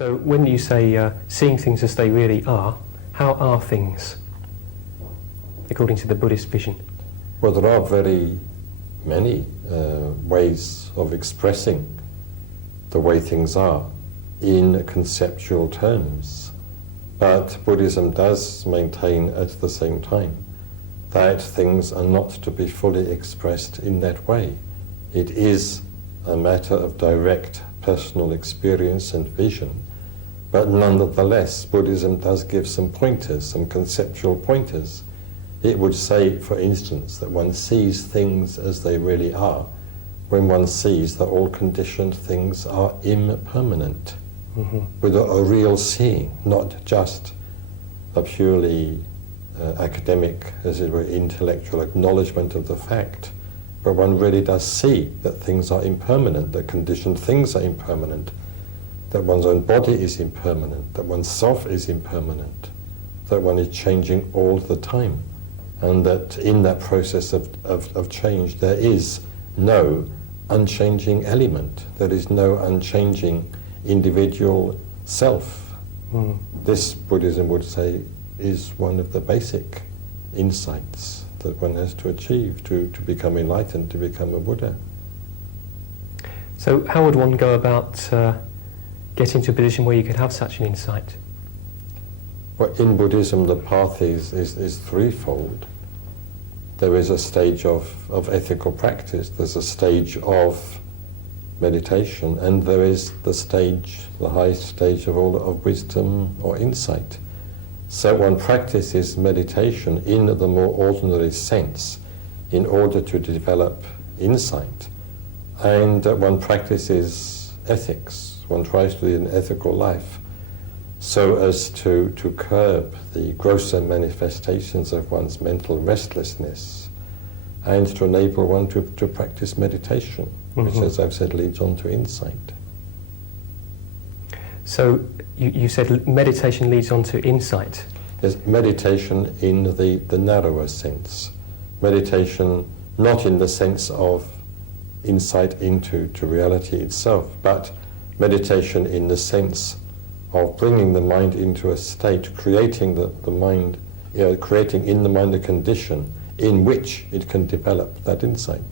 So when you say seeing things as they really are, how are things, according to the Buddhist vision? Well, there are very many ways of expressing the way things are in conceptual terms. But Buddhism does maintain at the same time that things are not to be fully expressed in that way. It is a matter of direct personal experience and vision, but nonetheless Buddhism does give some pointers, some conceptual pointers. It would say, for instance, that one sees things as they really are when one sees that all conditioned things are impermanent, with a real seeing, not just a purely academic, as it were, intellectual acknowledgement of the fact, but one really does see that things are impermanent, that conditioned things are impermanent, that one's own body is impermanent, that one's self is impermanent, that one is changing all the time, and that in that process of change there is no unchanging element, there is no unchanging individual self. This, Buddhism would say, is one of the basic insights that one has to achieve to become enlightened, to become a Buddha. So how would one go about getting to a position where you could have such an insight? Well, in Buddhism the path is threefold. There is a stage of ethical practice, there's a stage of meditation, and there is the highest stage of all of wisdom or insight. So one practices meditation in the more ordinary sense in order to develop insight, and one practices ethics. One tries to lead an ethical life so as to curb the grosser manifestations of one's mental restlessness, and to enable one to practice meditation, which, as I've said, leads on to insight. So you said meditation leads on to insight. There's meditation in the narrower sense. Meditation not in the sense of insight into reality itself, but meditation in the sense of bringing the mind into a state, creating the mind, creating in the mind a condition in which it can develop that insight.